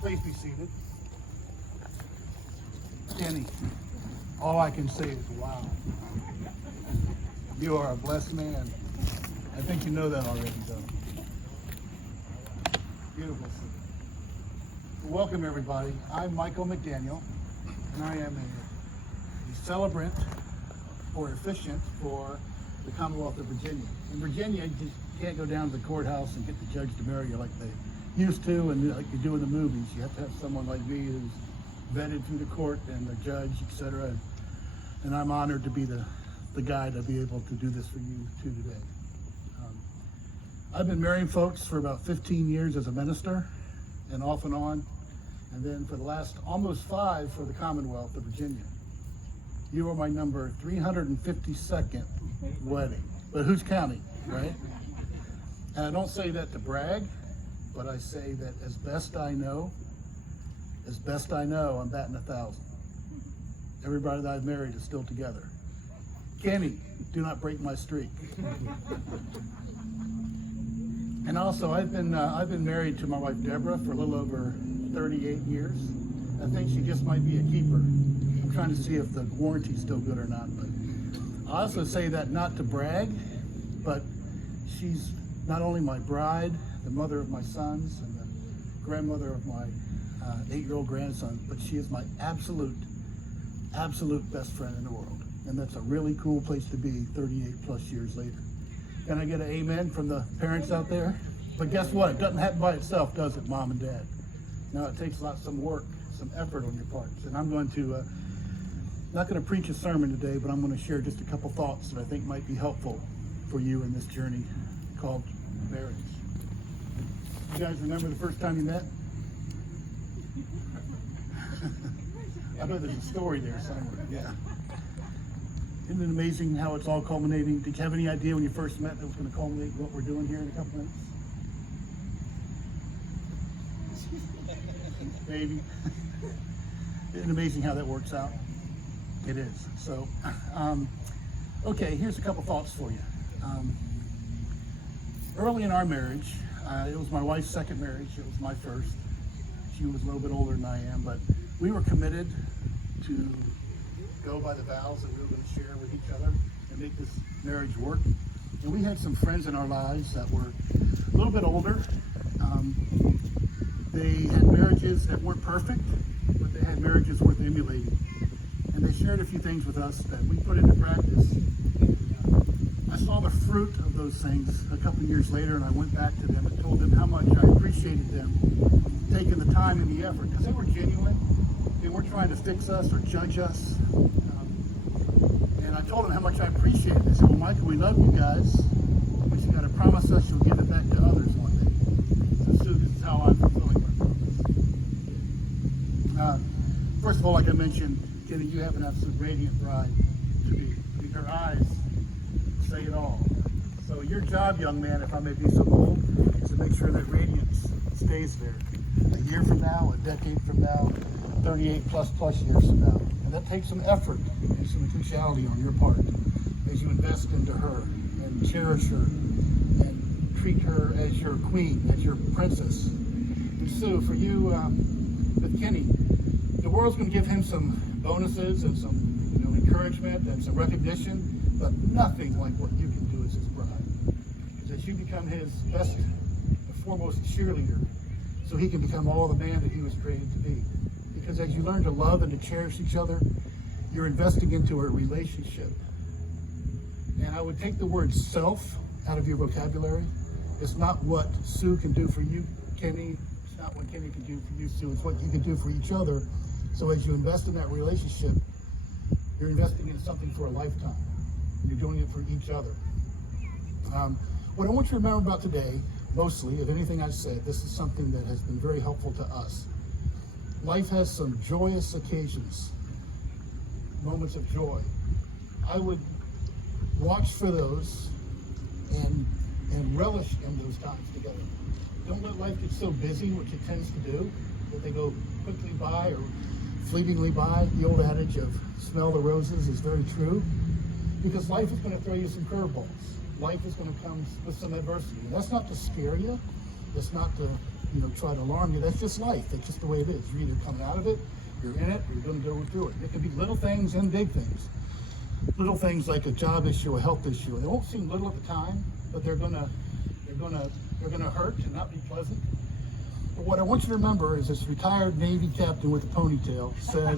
Please be seated. Kenny, all I can say is wow. You are a blessed man. I think you know that already, though. Beautiful. Welcome, everybody. I'm Michael McDaniel, and I am a celebrant or officiant for the Commonwealth of Virginia. In Virginia, you just can't go down to the courthouse and get the judge to marry you like they used to and like you do in the movies. You have to have someone like me who's vetted through the court and the judge, etc. And I'm honored to be the guy to be able to do this for you too today. I've been marrying folks for about 15 years as a minister and off and on, and then for the last almost 5 for the Commonwealth of Virginia. You are my number 352nd wedding, but who's counting, right? And I don't say that to brag, but I say that as best I know, I'm batting 1,000. Everybody that I've married is still together. Kenny, do not break my streak. And also, I've been married to my wife Deborah for a little over 38 years. I think she just might be a keeper. I'm trying to see if the warranty's still good or not. But I also say that not to brag, but she's not only my bride, the mother of my sons, and the grandmother of my 8-year-old grandson, but she is my absolute best friend in the world. And that's a really cool place to be 38 plus years later. Can I get an amen from the parents out there? But guess what? It doesn't happen by itself, does it, Mom and Dad? No, it takes some work, some effort on your parts. And I'm going to, not going to preach a sermon today, but I'm going to share just a couple thoughts that I think might be helpful for you in this journey called marriage. You guys remember the first time you met? I bet there's a story there somewhere. Yeah. Isn't it amazing how it's all culminating? Did you have any idea when you first met that it was going to culminate what we're doing here in a couple minutes? Maybe. Isn't it amazing how that works out? It is. So, okay, here's a couple thoughts for you. Early in our marriage, it was my wife's second marriage. It was my first. She was a little bit older than I am, but we were committed to go by the vows that we were going to share with each other and make this marriage work. And we had some friends in our lives that were a little bit older. They had marriages that weren't perfect, but they had marriages worth emulating. And they shared a few things with us that we put into practice. I saw the fruit of those things a couple of years later, and I went back to them and told them how much I appreciated them taking the time and the effort, because they were genuine. They weren't trying to fix us or judge us. And I told them how much I appreciated it. They said, well, Michael, we love you guys, but you got to promise us you'll give it back to others one day. So, Sue, this is how I'm fulfilling my purpose. First of all, like I mentioned, Kenny, you have an absolute radiant bride to be. I mean, her eyes say it all. So your job, young man, if I may be so bold, is to make sure that radiance stays there. A year from now, a decade from now, 38 plus years from now. And that takes some effort and some intentionality on your part as you invest into her and cherish her and treat her as your queen, as your princess. And Sue, for you, with Kenny, the world's going to give him some bonuses and some encouragement and some recognition, but nothing like what you can do as his bride. Because as you become his best and foremost cheerleader, so he can become all the man that he was created to be. Because as you learn to love and to cherish each other, you're investing into a relationship. And I would take the word self out of your vocabulary. It's not what Sue can do for you, Kenny. It's not what Kenny can do for you, Sue. It's what you can do for each other. So as you invest in that relationship, you're investing in something for a lifetime. And you're doing it for each other. What I want you to remember about today, mostly, of anything I've said, this is something that has been very helpful to us. Life has some joyous occasions, moments of joy. I would watch for those and relish in those times together. Don't let life get so busy, which it tends to do, that they go quickly by or fleetingly by. The old adage of smell the roses is very true, because life is going to throw you some curveballs. Life is going to come with some adversity. And that's not to scare you. That's not to try to alarm you. That's just life. That's just the way it is. You're either coming out of it, you're in it, or you're going to go through it. It can be little things and big things. Little things like a job issue, a health issue. And they won't seem little at the time, but they're going to hurt and not be pleasant. But what I want you to remember is this retired Navy captain with a ponytail said,